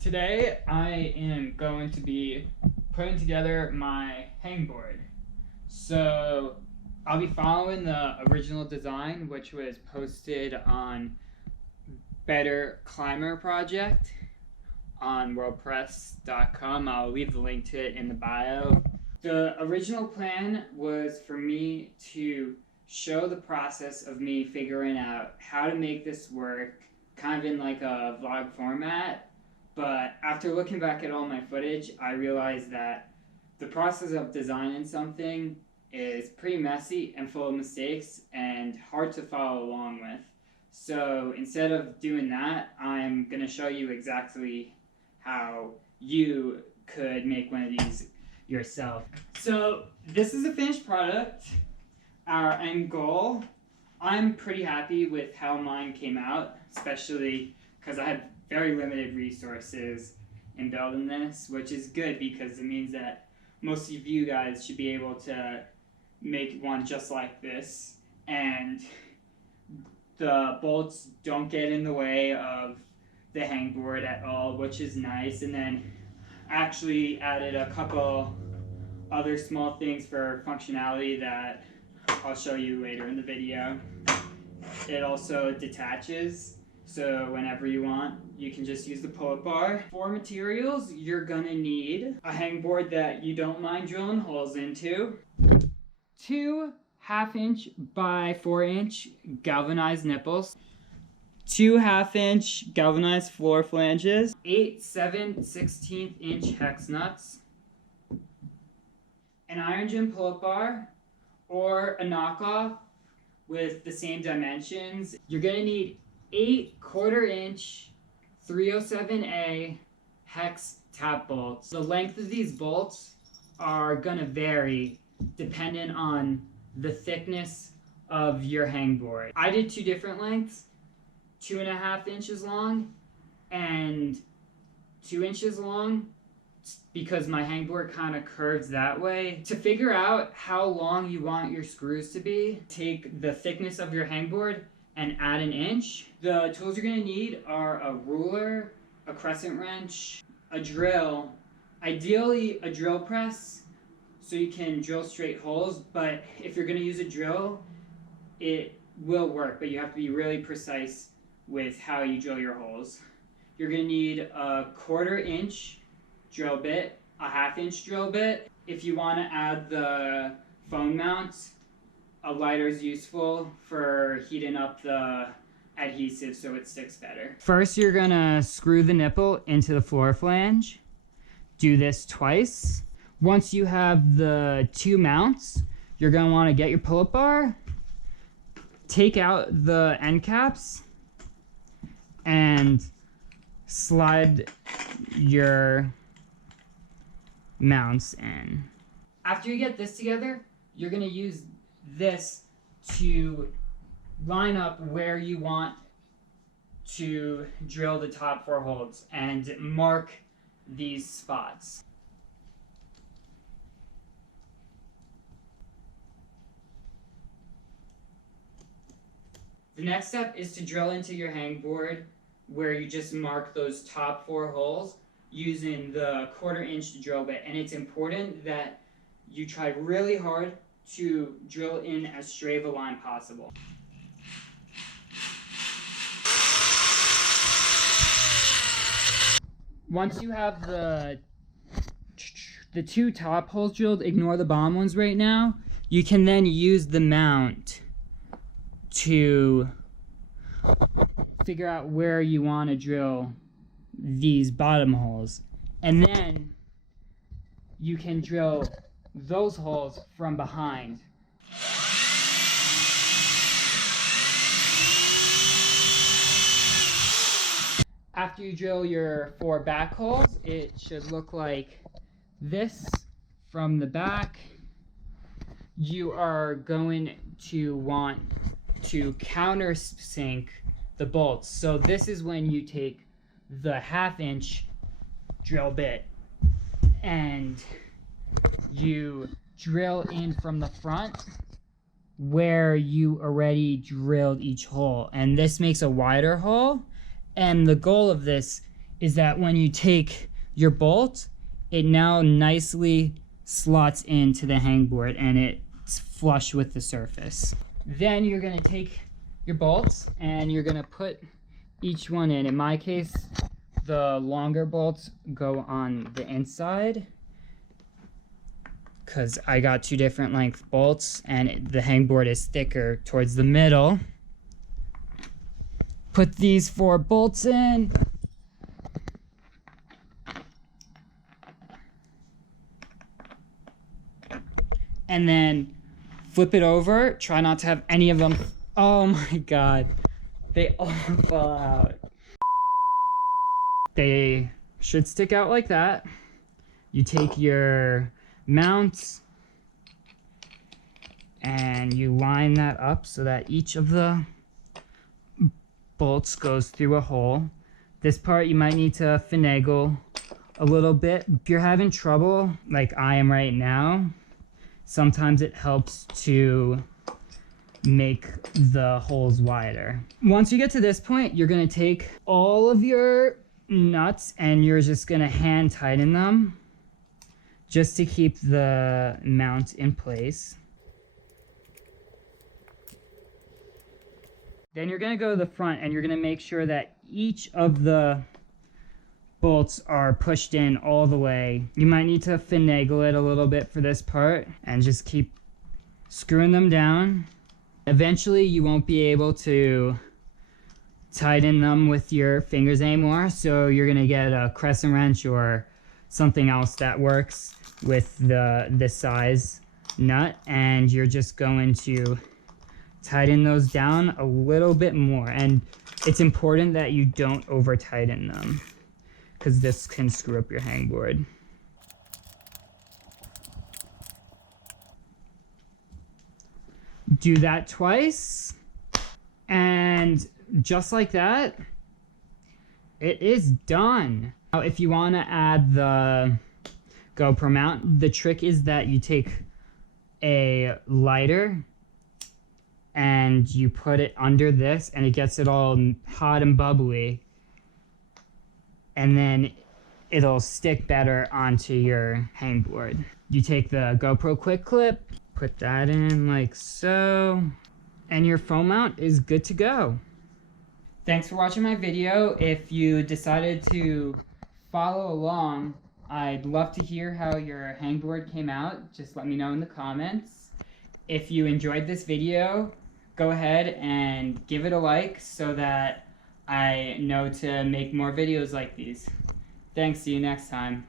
Today I am going to be putting together my hangboard. So I'll be following the original design, which was posted on Better Climber Project on WordPress.com. I'll leave the link to it in the bio. The original plan was for me to show the process of me figuring out how to make this work, kind of in like a vlog format. But after looking back at all my footage, I realized that the process of designing something is pretty messy and full of mistakes and hard to follow along with. So instead of doing that, I'm going to show you exactly how you could make one of these yourself. So this is a finished product, our end goal. I'm pretty happy with how mine came out, especially because I had very limited resources in building this, which is good because it means that most of you guys should be able to make one just like this, and the bolts don't get in the way of the hangboard at all, which is nice. And then I actually added a couple other small things for functionality that I'll show you later in the video. It also detaches, so whenever you want, you can just use the pull-up bar. For materials, you're gonna need a hangboard that you don't mind drilling holes into, 2 1/2" by 4" galvanized nipples, 2 1/2" galvanized floor flanges, 8 7/16" hex nuts, an iron gym pull-up bar, or a knockoff with the same dimensions. You're gonna need 8 1/4" 307A Hex Tap bolts. The length of these bolts are gonna vary dependent on the thickness of your hangboard. I did 2 different lengths, 2.5 inches long and 2 inches long, because my hangboard kind of curves that way. To figure out how long you want your screws to be, take the thickness of your hangboard and add 1 inch. The tools you're gonna need are a ruler, a crescent wrench, a drill, ideally a drill press so you can drill straight holes, but if you're gonna use a drill, it will work, but you have to be really precise with how you drill your holes. You're gonna need a 1/4" drill bit, a 1/2" drill bit. If you wanna add the phone mounts, a lighter is useful for heating up the adhesive so it sticks better. First, you're gonna screw the nipple into the floor flange. Do this twice. Once you have the 2 mounts, you're gonna wanna get your pull-up bar, take out the end caps, and slide your mounts in. After you get this together, you're gonna use this to line up where you want to drill the top 4 holes and mark these spots. The next step is to drill into your hangboard where you just mark those top 4 holes using the 1/4" drill bit, and it's important that you try really hard to drill in as straight of a line possible. Once you have the 2 top holes drilled, ignore the bottom ones right now, you can then use the mount to figure out where you want to drill these bottom holes, and then you can drill those holes from behind. After you drill your 4 back holes, it should look like this from the back. You are going to want to countersink the bolts. So this is when you take the 1/2" drill bit and you drill in from the front where you already drilled each hole, and this makes a wider hole. And the goal of this is that when you take your bolt, it now nicely slots into the hangboard and it's flush with the surface. Then you're gonna take your bolts and you're gonna put each one in. In my case, the longer bolts go on the inside because I got 2 different length bolts and the hangboard is thicker towards the middle. Put these 4 bolts in. And then flip it over. Try not to have any of them. Oh my God. They all fall out. They should stick out like that. You take your mounts and you line that up so that each of the bolts goes through a hole. This part you might need to finagle a little bit. If you're having trouble, like I am right now, sometimes it helps to make the holes wider. Once you get to this point, you're gonna take all of your nuts and you're just gonna hand tighten them just to keep the mount in place. Then you're gonna go to the front and you're gonna make sure that each of the bolts are pushed in all the way. You might need to finagle it a little bit for this part and just keep screwing them down. Eventually you won't be able to tighten them with your fingers anymore, so you're gonna get a crescent wrench or something else that works with this size nut, and you're just going to tighten those down a little bit more. And it's important that you don't over tighten them, because this can screw up your hangboard. Do that twice, and just like that, it is done. Now, if you want to add the GoPro mount, the trick is that you take a lighter and you put it under this and it gets it all hot and bubbly, and then it'll stick better onto your hangboard. You take the GoPro quick clip, put that in like so, and your foam mount is good to go. Thanks for watching my video. If you decided to follow along, I'd love to hear how your hangboard came out. Just let me know in the comments. If you enjoyed this video, go ahead and give it a like so that I know to make more videos like these. Thanks, see you next time.